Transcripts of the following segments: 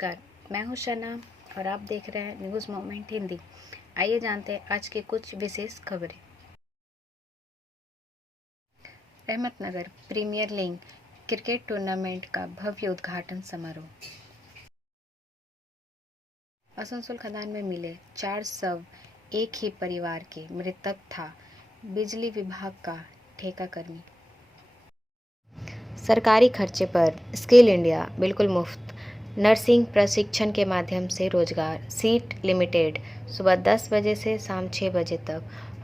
नमस्कार, मैं हूं शना और आप देख रहे हैं न्यूज़ मोमेंट हिंदी। आइए जानते हैं आज की कुछ विशेष खबरें। Rahmatnagar premier league cricket tournament का भव्य उद्घाटन समारोह। आसनसोल खदान में मिले 4 शव, एक ही परिवार के मृतक था बिजली विभाग का ठेका कर्मी। सरकारी खर्चे पर स्किल इंडिया बिल्कुल मुफ्त। नर्सिंग प्रशिक्षण के माध्यम से रोजगार। Seat limited. सुबह 10 बजे से शाम 6 बजे तक।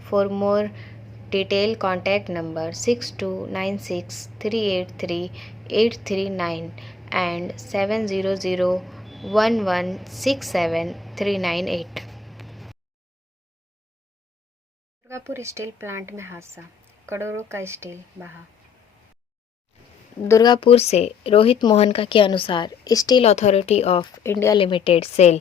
For more detail contact number 6296383839 and 7001167398। Durgapur steel plant में हादसा, करोड़ों का स्टील बहा। दुर्गापुर से रोहित मोहनका के अनुसार steel authority of India limited SAIL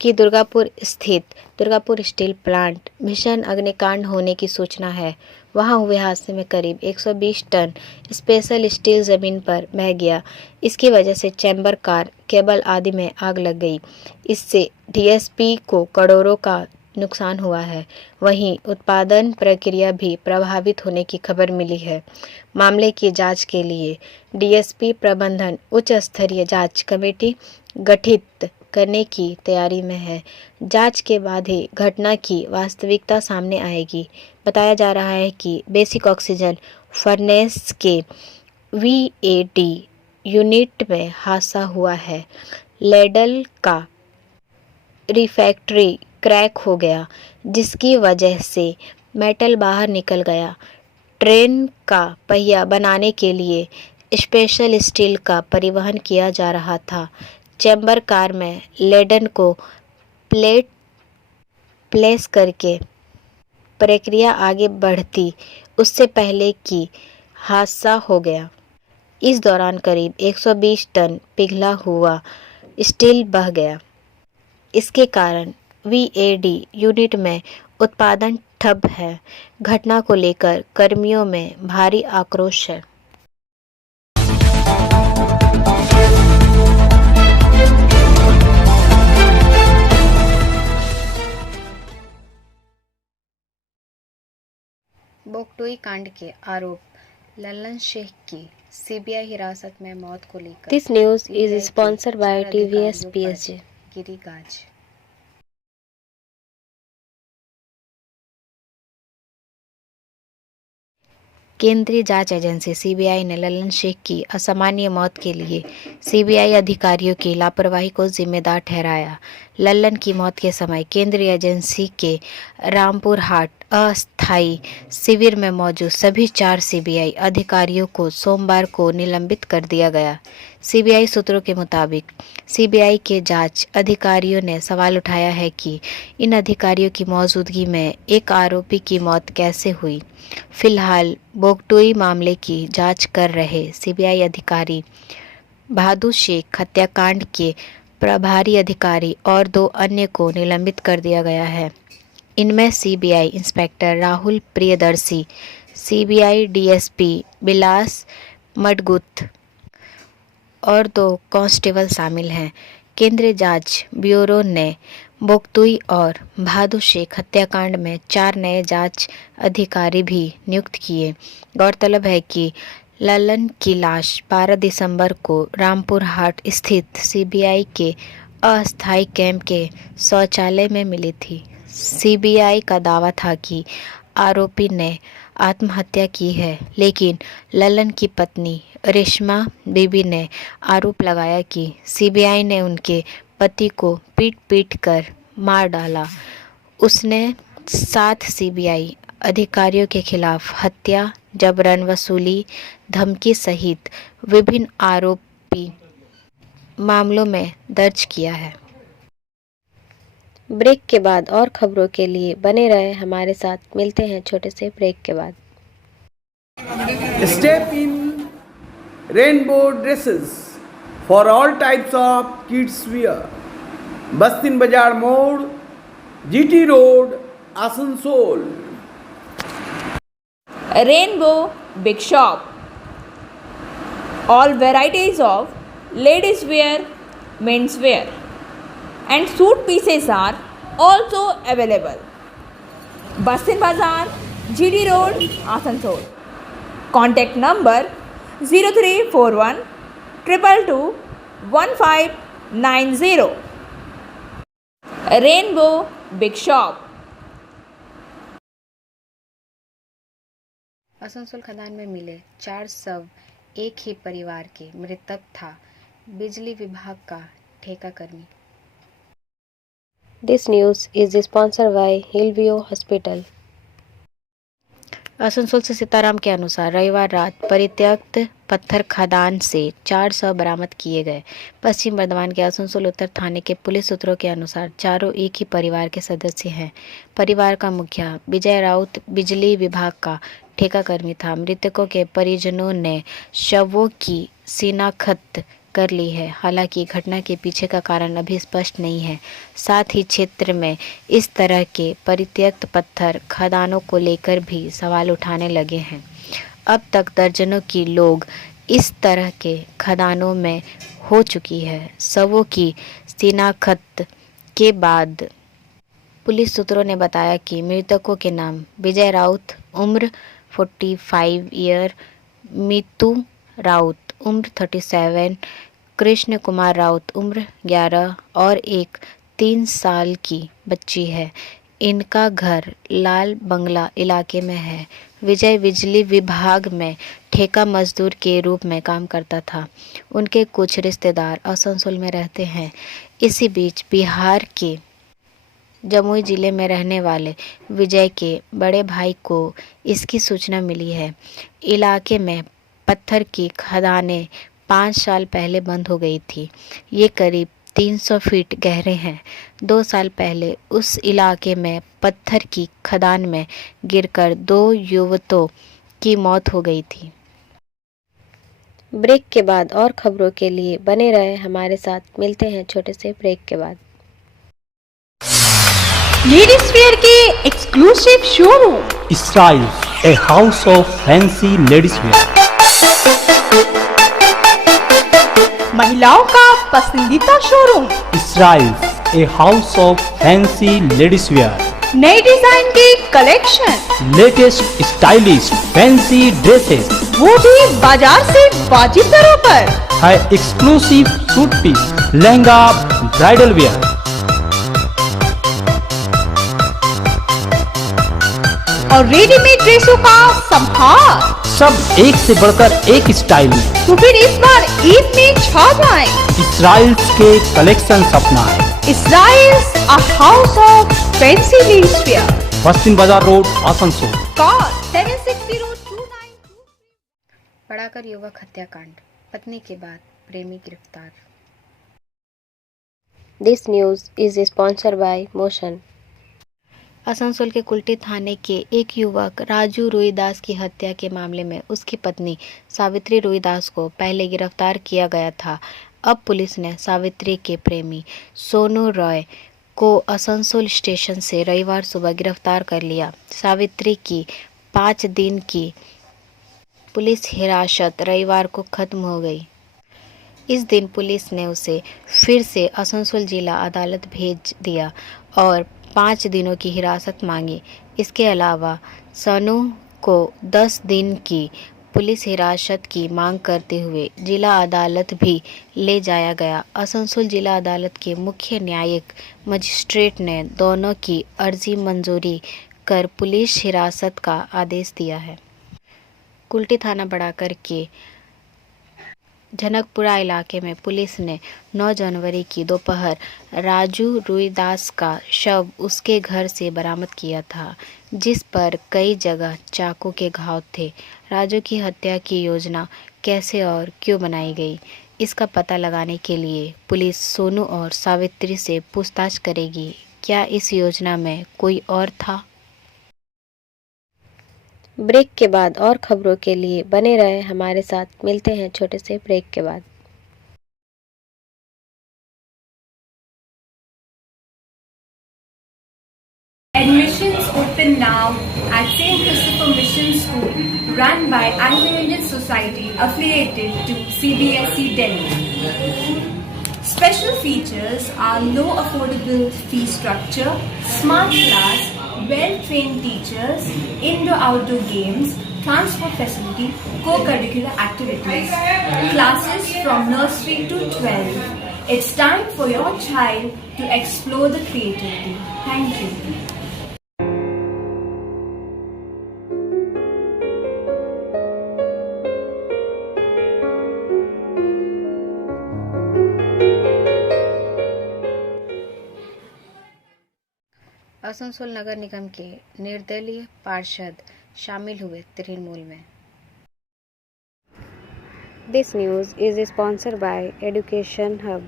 की दुर्गापुर स्थित दुर्गापुर स्टील प्लांट भीषण अग्निकांड होने की सूचना है। वहां हुए हादसे में करीब 120 टन स्पेशल स्टील जमीन पर बह गया। इसकी वजह से चैम्बर, कार, केबल आदि में आग लग गई। इससे डीएसपी को करोड़ों का नुकसान हुआ है। वहीं उत्पादन प्रक्रिया भी प्रभावित होने की खबर मिली है। मामले की जांच के लिए डीएसपी प्रबंधन उच्च स्तरीय जांच कमेटी गठित करने की तैयारी में है। जांच के बाद ही घटना की वास्तविकता सामने आएगी। बताया जा रहा है कि बेसिक ऑक्सीजन फर्नेस के वीएडी यूनिट में हादसा हुआ है। लेडल का रिफैक्ट्री क्रैक हो गया, जिसकी वजह से मेटल बाहर निकल गया। ट्रेन का पहिया बनाने के लिए स्पेशल स्टील का परिवहन किया जा रहा था। चैम्बर कार में लेडन को प्लेस करके प्रक्रिया आगे बढ़ती उससे पहले कि हादसा हो गया। इस दौरान करीब 120 टन पिघला हुआ स्टील बह गया। इसके कारण वीएडी यूनिट में उत्पादन ठप है। घटना को लेकर कर्मियों में भारी आक्रोश है। बोगटोई कांड के आरोप लल्लन शेख की सीबीआई हिरासत में मौत को लेकर this news is sponsored by TVS PSJ. गिरी गाज। केंद्रीय जांच एजेंसी सीबीआई ने लल्लन शेख की असामान्य मौत के लिए सीबीआई अधिकारियों की लापरवाही को जिम्मेदार ठहराया। लल्लन की मौत के समय केंद्रीय एजेंसी के रामपुर हाट अस्थायी शिविर में मौजूद सभी 4 सीबीआई अधिकारियों को सोमवार को निलंबित कर दिया गया। सीबीआई सूत्रों के मुताबिक सीबीआई के जांच अधिकारियों ने सवाल उठाया है कि इन अधिकारियों की मौजूदगी में एक आरोपी की मौत कैसे हुई। फिलहाल बोगटोई मामले की जांच कर रहे सीबीआई अधिकारी भादु शेख हत्याकांड के प्रभारी अधिकारी और 2 अन्य को निलंबित कर दिया गया है। इनमें CBI inspector Rahul Priyadarshi, CBI DSP Bilas Madguth और 2 कांस्टेबल शामिल हैं। केंद्रीय जांच ब्यूरो ने बोगटोई और भादु शेख हत्याकांड में 4 नए जांच अधिकारी भी नियुक्त किए। गौरतलब है कि लल्लन की लाश 12 दिसंबर को रामपुर हाट स्थित सीबीआई के अस्थायी कैंप के शौचालय में मिली थी। सीबीआई का दावा था कि आरोपी ने आत्महत्या की है, लेकिन लल्लन की पत्नी रेशमा बीबी ने आरोप लगाया कि सीबीआई ने उनके पति को पीट कर मार डाला। उसने 7 सीबीआई अधिकारियों के खिलाफ हत्या, जबरन वसूली, धमकी सहित विभिन्न आरोपी मामलों में दर्ज किया है। ब्रेक के बाद और खबरों के लिए बने रहे हमारे साथ। मिलते हैं छोटे से ब्रेक के बाद। Step in rainbow dresses for all types of kids wear. Bastin Bazaar Mode, GT Road, Asansol. Rainbow Big Shop. All varieties of ladies wear, menswear, and suit pieces are also available. Bastin Bazaar, GD Road, Asansol. Contact number 0341 222 1590. Rainbow Big Shop. Asansol खदान में मिले 4 शव एक ही परिवार के। मृतक था बिजली विभाग का ठेकाकर्मी। This news is sponsored by Hillview Hospital. Asansol से सीताराम के अनुसार रविवार रात परित्यक्त पत्थर खदान से 4 शव बरामद किए गए। पश्चिम बर्धमान के आसनसोल उत्तर थाने के पुलिस सूत्रों के अनुसार चारों एक ही परिवार के सदस्य हैं। परिवार का मुखिया विजय राउत बिजली विभाग का ठेकाकर्मी था। मृतकों के परिजनों ने शवों की शिनाख्त कर ली है। हालांकि घटना के पीछे का कारण अभी स्पष्ट नहीं है। साथ ही क्षेत्र में इस तरह के परित्यक्त पत्थर खदानों को लेकर भी सवाल उठाने लगे हैं। अब तक दर्जनों की लोग इस तरह के खदानों में हो चुकी है। शवों की शिनाख्त के बाद पुलिस सूत्रों ने बताया कि मृतकों के नाम विजय राउत उम्र 45 ईयर, मीतू राउत उम्र 37, कृष्ण कुमार राउत उम्र 11 और एक 3 साल की बच्ची है। इनका घर लाल बंगला इलाके में है। विजय बिजली विभाग में ठेका मजदूर के रूप में काम करता था। उनके कुछ रिश्तेदार आसनसोल में रहते हैं। इसी बीच बिहार के जमुई जिले में रहने वाले विजय के बड़े भाई को इसकी सूचना मिली है। इलाके में पत्थर की खदानें 5 साल पहले बंद हो गई थी। ये करीब 300 फीट गहरे हैं। 2 साल पहले उस इलाके में पत्थर की खदान में गिरकर 2 युवकों की मौत हो गई थी। ब्रेक के बाद और खबरों के लिए बने रहे हमारे साथ। मिलते हैं छोटे से ब्रेक के बाद। लेडीज वेयर के exclusive showroom Styles, a house of fancy ladies wear. महिलाओं का पसंदीदा showroom Styles, a house of fancy ladies wear. नए डिजाइन के collection, Latest stylish fancy dresses वो भी बाजार से वाजिब दरों पर। है exclusive suit piece, lehenga, bridal wear. और रेडीमेड ड्रेसों का संभार। सब एक से बढ़कर एक स्टाइल में। तो फिर इस बार ईद में छा जाएं। Styles के कलेक्शन अपनाएं। Israel's a house of fancy ladies wear. Paschim Bazar road Asansol. Call 760292। बढ़ाकर युवक हत्याकांड, पत्नी के बाद प्रेमी गिरफ्तार। This news is sponsored by Motion. Asansol के कुल्टी थाने के एक युवक राजू रोहिदास की हत्या के मामले में उसकी पत्नी सावित्री रोहिदास को पहले गिरफ्तार किया गया था। अब पुलिस ने सावित्री के प्रेमी सोनू रॉय को आसनसोल स्टेशन से रविवार सुबह गिरफ्तार कर लिया। सावित्री की 5 दिन की पुलिस हिरासत रविवार को खत्म हो गई। इस दिन पुलिस ने उसे फिर से आसनसोल जिला अदालत भेज दिया और 5 दिनों की हिरासत मांगी। इसके अलावा सोनू को 10 दिन की पुलिस हिरासत की मांग करते हुए जिला अदालत भी ले जाया गया। आसनसोल जिला अदालत के मुख्य न्यायिक मजिस्ट्रेट ने दोनों की अर्जी मंजूरी कर पुलिस हिरासत का आदेश दिया है। कुल्टी थाना बढ़ाकर के जनकपुरा इलाके में पुलिस ने 9 जनवरी की दोपहर राजू रोहिदास का शव उसके घर से बरामद किया था, जिस पर कई जगह चाकू के घाव थे। राजू की हत्या की योजना कैसे और क्यों बनाई गई, इसका पता लगाने के लिए पुलिस सोनू और सावित्री से पूछताछ करेगी। क्या इस योजना में कोई और था? ब्रेक के बाद और खबरों के लिए बने रहे हमारे साथ। मिलते हैं छोटे से ब्रेक के बाद। Admissions open now at St. Christopher Mission School, run by Anglo-Indian Society affiliated to CBSE Delhi. Special features are low affordable fee structure, smart class, well-trained teachers, indoor-outdoor games, transport facility, co-curricular activities, classes from nursery to 12. It's time for your child to explore the creativity. Thank you. Asansol नगर निगम के निर्दलीय पार्षद शामिल हुए तृणमूल में। This news is sponsored by Education Hub.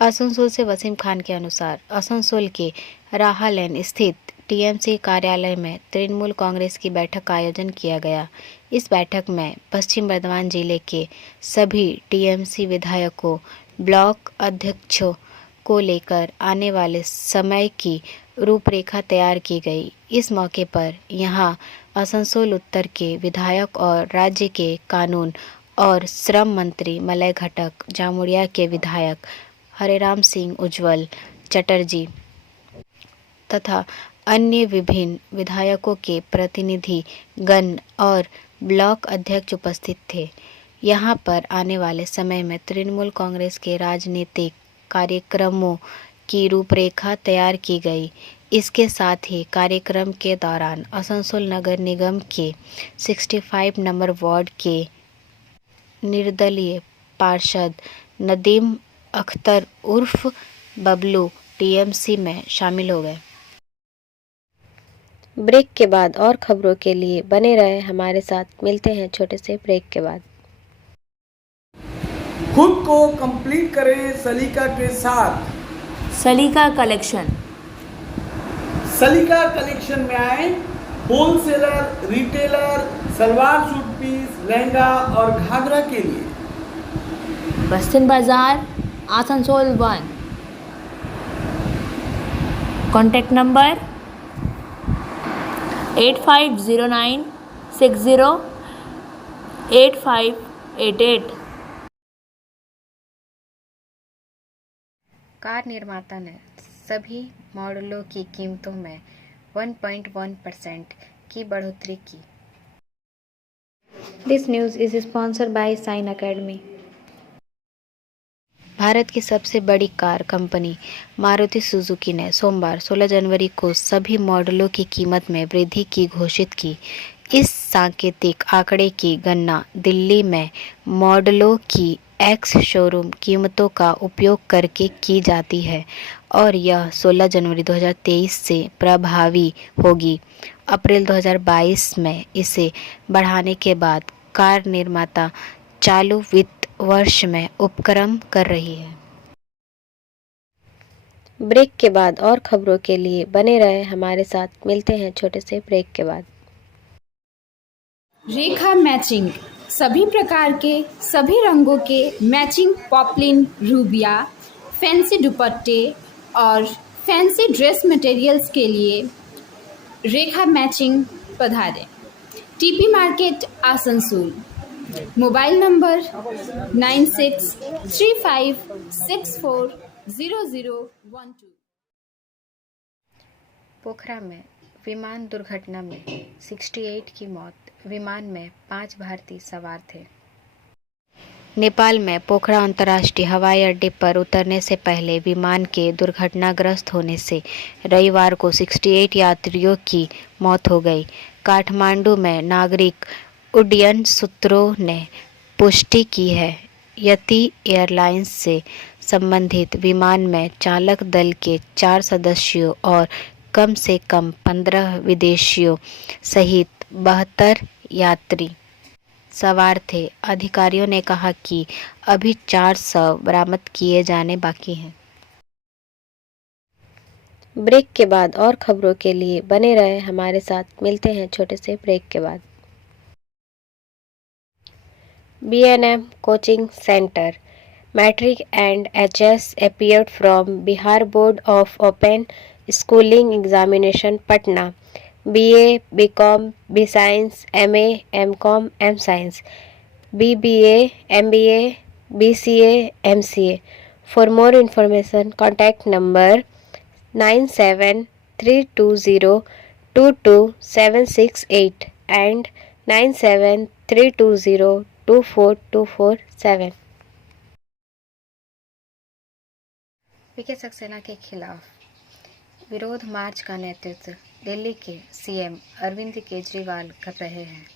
Asansol से वसीम खान के अनुसार आसनसोल के राहा लेन स्थित टीएमसी कार्यालय में तृणमूल कांग्रेस की बैठक का आयोजन किया गया। इस बैठक में पश्चिम बर्धमान जिले के सभी टीएमसी विधायकों, ब्लॉक अध्यक्षों को लेकर आने वाले समय की रूपरेखा तैयार की गई। इस मौके पर यहां आसनसोल उत्तर के विधायक और राज्य के कानून और श्रम मंत्री मलय घटक, जामुड़िया के विधायक हरेराम सिंह उज्ज्वल चटर्जी तथा अन्य विभिन्न विधायकों के प्रतिनिधि गण और ब्लॉक अध्यक्ष उपस्थित थे। यहां पर आने वाले समय में तृणमूल कांग्रेस के राजनीतिक कार्यक्रमों की रूपरेखा तैयार की गई। इसके साथ ही कार्यक्रम के दौरान आसनसोल नगर निगम के 65 नंबर वार्ड के निर्दलीय पार्षद नदीम अख्तर उर्फ बबलू टीएमसी में शामिल हो गए। ब्रेक के बाद और खबरों के लिए बने रहे हमारे साथ। मिलते हैं छोटे से ब्रेक के बाद। खुद को कंप्लीट करें सलीका के साथ। सलीका कलेक्शन। सलीका कलेक्शन में आए wholesaler, retailer, salwar suit piece, lehenga और घाघरा के लिए। बस्तिन बाजार, आसनसोल 1। Contact number 8509 60 8588। कार निर्माता ने सभी मॉडलों की कीमतों में 1.1% की बढ़ोतरी की। This news is sponsored by Sign Academy. Bharat की सबसे बड़ी कार कंपनी मारुति सुजुकी ने सोमवार 16 जनवरी को सभी मॉडलों की कीमत में वृद्धि की घोषित की। इस सांकेतिक आंकड़े की गणना दिल्ली में मॉडलों की एक्स शोरूम कीमतों का उपयोग करके की जाती है और यह 16 जनवरी 2023 से प्रभावी होगी। अप्रैल 2022 में इसे बढ़ाने के बाद कार निर्माता चालू वित्त वर्ष में उपक्रम कर रही है। ब्रेक के बाद और खबरों के लिए बने रहे हमारे साथ। मिलते हैं छोटे से ब्रेक के बाद। रेखा मैचिंग, सभी प्रकार के सभी रंगों के मैचिंग पॉपलिन, रूबिया, फैंसी दुपट्टे और फैंसी ड्रेस मटेरियल्स के लिए रेखा मैचिंग पधारें। TP market, Asansol. Mobile number 9635640012। Pokhara में विमान दुर्घटना में 68 की मौत। विमान में 5 भारतीय सवार थे। नेपाल में पोखरा अंतर्राष्ट्रीय हवाई अड्डे पर उतरने से पहले विमान के दुर्घटनाग्रस्त होने से रविवार को 68 यात्रियों की मौत हो गई। काठमांडू में नागरिक उड्डयन सूत्रों ने पुष्टि की है। यति एयरलाइंस से संबंधित विमान में चालक दल के 4 सदस्यों और कम से कम 15 विदेशियों सहित 72 यात्री सवार थे। अधिकारियों ने कहा कि अभी 400 बरामद किए जाने बाकी हैं। ब्रेक के बाद और खबरों के लिए बने रहे हमारे साथ। मिलते हैं छोटे से ब्रेक के बाद। B&M Coaching Center, Matric and HS appeared from Bihar Board of Open Schooling Examination, Patna. BA, BCom, B-Science, MA, MCom, M-Science, BBA, MBA, BCA, MCA. For more information, contact number 9732022768 and 9732024247. पीके सक्सेना के खिलाफ विरोध मार्च का नेतृत्व दिल्ली के CM Arvind Kejriwal कर रहे हैं।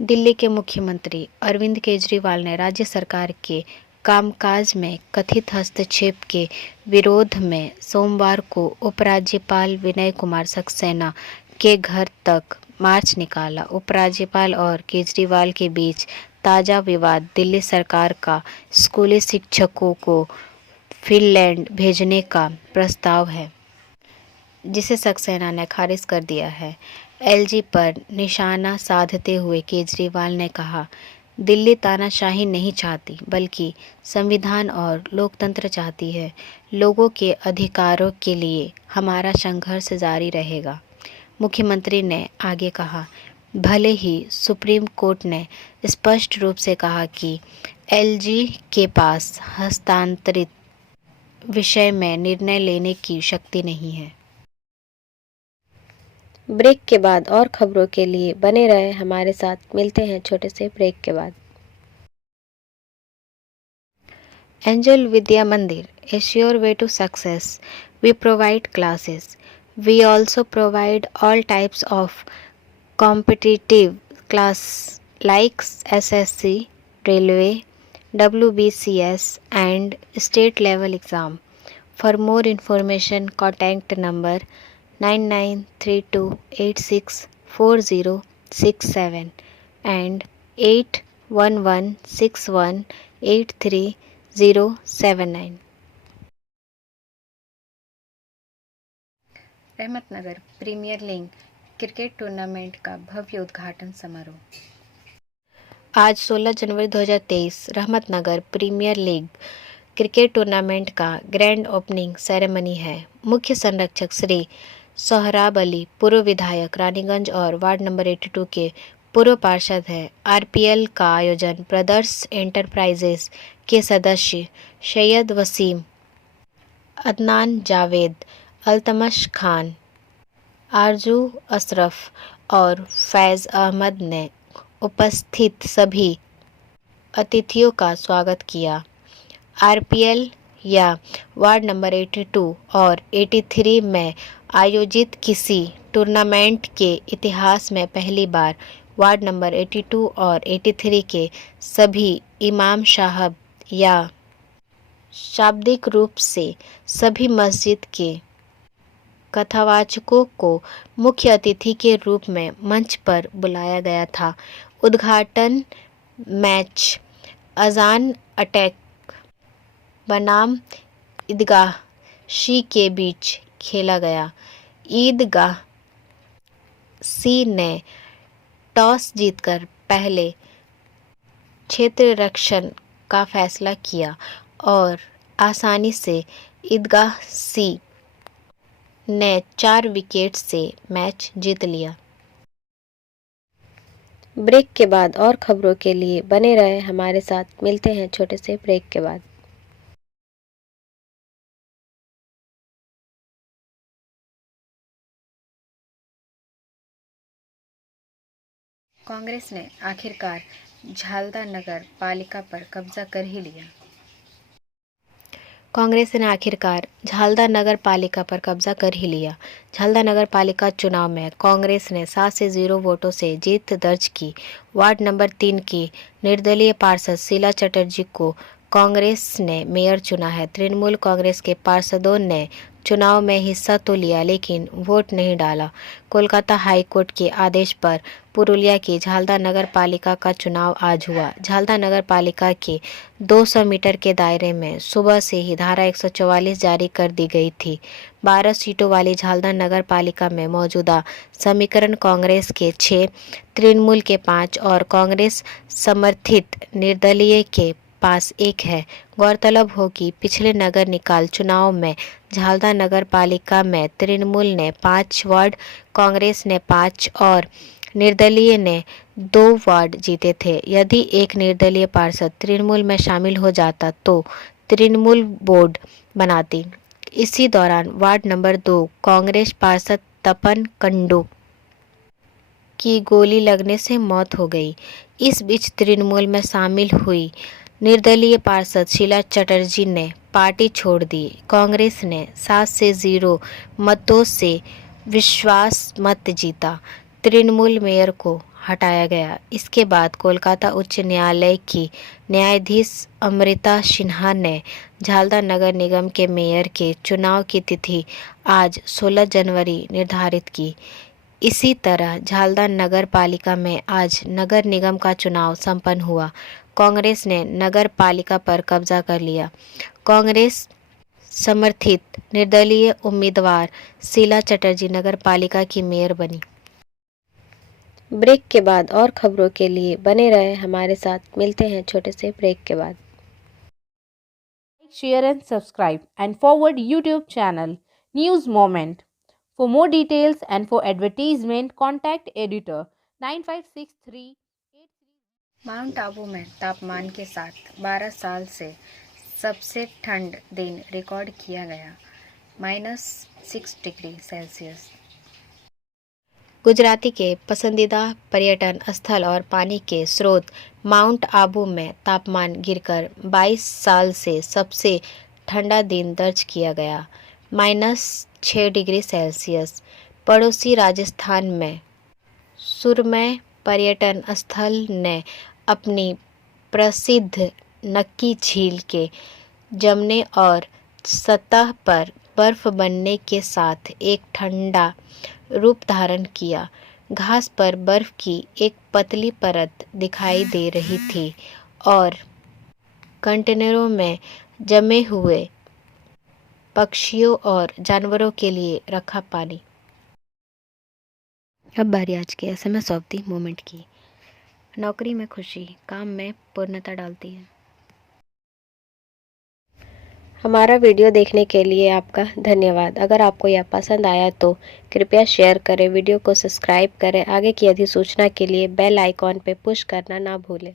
दिल्ली के मुख्यमंत्री अरविंद केजरीवाल ने राज्य सरकार के कामकाज में कथित हस्तक्षेप के विरोध में सोमवार को उपराज्यपाल विनय कुमार सक्सेना के घर तक मार्च निकाला। उपराज्यपाल और केजरीवाल के बीच ताज़ा विवाद दिल्ली सरकार का स्कूली शिक्षकों को फिनलैंड भेजने का प्रस्ताव है, जिसे सक्सेना ने खारिज कर दिया है। एलजी पर निशाना साधते हुए केजरीवाल ने कहा, दिल्ली तानाशाही नहीं चाहती बल्कि संविधान और लोकतंत्र चाहती है। लोगों के अधिकारों के लिए हमारा संघर्ष जारी रहेगा। मुख्यमंत्री ने आगे कहा, भले ही सुप्रीम कोर्ट ने स्पष्ट रूप से कहा कि एलजी के पास हस्तांतरित विषय में निर्णय लेने की शक्ति नहीं है। ब्रेक के बाद और खबरों के लिए बने रहे हमारे साथ। मिलते हैं छोटे से ब्रेक के बाद। एंजल विद्या मंदिर, a sure way to success. We provide classes. We also provide all types of competitive class like SSC, Railway, WBCS and state level exam. For more information, contact number 9932864067 and 8116183079. Rahmatnagar premier league cricket tournament का भव्य उद्घाटन समारोह। आज 16 जनवरी 2023 Rahmatnagar premier league cricket tournament का grand opening ceremony है। मुख्य संरक्षक श्री सोहराब अली, पूर्व विधायक रानीगंज और वार्ड नंबर 82 के पूर्व पार्षद हैं। आरपीएल का आयोजन ब्रदर्स एंटरप्राइजेस के सदस्य सैयद वसीम, अदनान जावेद, अल्तमश खान, आरजू अशरफ और फैज़ अहमद ने उपस्थित सभी अतिथियों का स्वागत किया। आरपीएल या वार्ड नंबर 82 और 83 में आयोजित किसी टूर्नामेंट के इतिहास में पहली बार वार्ड नंबर 82 और 83 के सभी इमाम साहब या शाब्दिक रूप से सभी मस्जिद के कथावाचकों को मुख्य अतिथि के रूप में मंच पर बुलाया गया था। उद्घाटन मैच अजान अटैक बनाम ईदगाह सी के बीच खेला गया। ईदगाह सी ने टॉस जीतकर पहले क्षेत्र रक्षण का फैसला किया और आसानी से ईदगाह सी ने 4 विकेट से मैच जीत लिया। ब्रेक के बाद और खबरों के लिए बने रहे हमारे साथ। मिलते हैं छोटे से ब्रेक के बाद। कांग्रेस ने आखिरकार झालदा नगर पालिका पर कब्जा कर ही लिया। कांग्रेस ने आखिरकार झालदा नगर पालिका पर कब्जा कर ही लिया। झालदा नगर पालिका चुनाव में कांग्रेस ने 7 से 0 वोटों से जीत दर्ज की। वार्ड नंबर 3 की निर्दलीय पार्षद शीला चटर्जी को कांग्रेस ने मेयर चुना है। तृणमूल कांग्रेस के पार्षदों ने चुनाव में हिस्सा तो लिया लेकिन वोट नहीं डाला। कोलकाता हाई कोर्ट के आदेश पर पुरुलिया की झालदा नगर पालिका का चुनाव आज हुआ। झालदा नगर पालिका के 200 मीटर के दायरे में सुबह से ही धारा 144 जारी कर दी गई थी। 12 सीटों वाली झालदा नगर पालिका में मौजूदा समीकरण कांग्रेस के 6, तृणमूल के 5 और कांग्रेस समर्थित निर्दलीय के पास 1 है। गौरतलब हो कि पिछले नगर निकाय चुनाव में झालदा नगर पालिका में तृणमूल ने 5 वार्ड, कांग्रेस ने 5 और निर्दलीय ने 2 वार्ड जीते थे। यदि एक निर्दलीय पार्षद तृणमूल में शामिल हो जाता तो तृणमूल बोर्ड बनाती। इसी दौरान वार्ड नंबर 2 कांग्रेस पार्षद तपन कंडू की गोली लगने से मौत हो गई। इस बीच तृणमूल में शामिल हुई निर्दलीय पार्षद शीला चटर्जी ने पार्टी छोड़ दी। कांग्रेस ने 7 से 0 मतों से विश्वास मत जीता। तृणमूल मेयर को हटाया गया। इसके बाद कोलकाता उच्च न्यायालय की न्यायाधीश अमृता सिन्हा ने झालदा नगर निगम के मेयर के चुनाव की तिथि आज 16 जनवरी निर्धारित की। इसी तरह झालदा नगर पालिका में आज नगर निगम का चुनाव संपन्न हुआ। कांग्रेस ने नगर पालिका पर कब्जा कर लिया। कांग्रेस समर्थित निर्दलीय उम्मीदवार शीला चटर्जी नगर पालिका की मेयर बनी। ब्रेक के बाद और खबरों के लिए बने रहे हमारे साथ। मिलते हैं छोटे से ब्रेक के बाद। Share and subscribe and forward YouTube channel News Moment. For more details and for advertisement, contact editor 9563. Mount Abu में तापमान के साथ 12 साल से सबसे ठंड दिन रिकॉर्ड किया गया, -6 डिग्री सेल्सियस। गुजराती के पसंदीदा पर्यटन स्थल और पानी के स्रोत माउंट आबू में तापमान गिरकर 22 साल से सबसे ठंडा दिन दर्ज किया गया, -6 डिग्री सेल्सियस। पड़ोसी राजस्थान में सुरमय पर्यटन स्थल ने अपनी प्रसिद्ध नक्की झील के जमने और सतह पर बर्फ बनने के साथ एक ठंडा रूप धारण किया। घास पर बर्फ की एक पतली परत दिखाई दे रही थी और कंटेनरों में जमे हुए पक्षियों और जानवरों के लिए रखा पानी। अब बारी आज के SMS ऑफ द मोमेंट की। नौकरी में खुशी, काम में पूर्णता डालती है। हमारा वीडियो देखने के लिए आपका धन्यवाद। अगर आपको यह पसंद आया तो कृपया शेयर करें, वीडियो को सब्सक्राइब करें। आगे की अधिसूचना के लिए बेल आइकॉन पर पुश करना ना भूलें।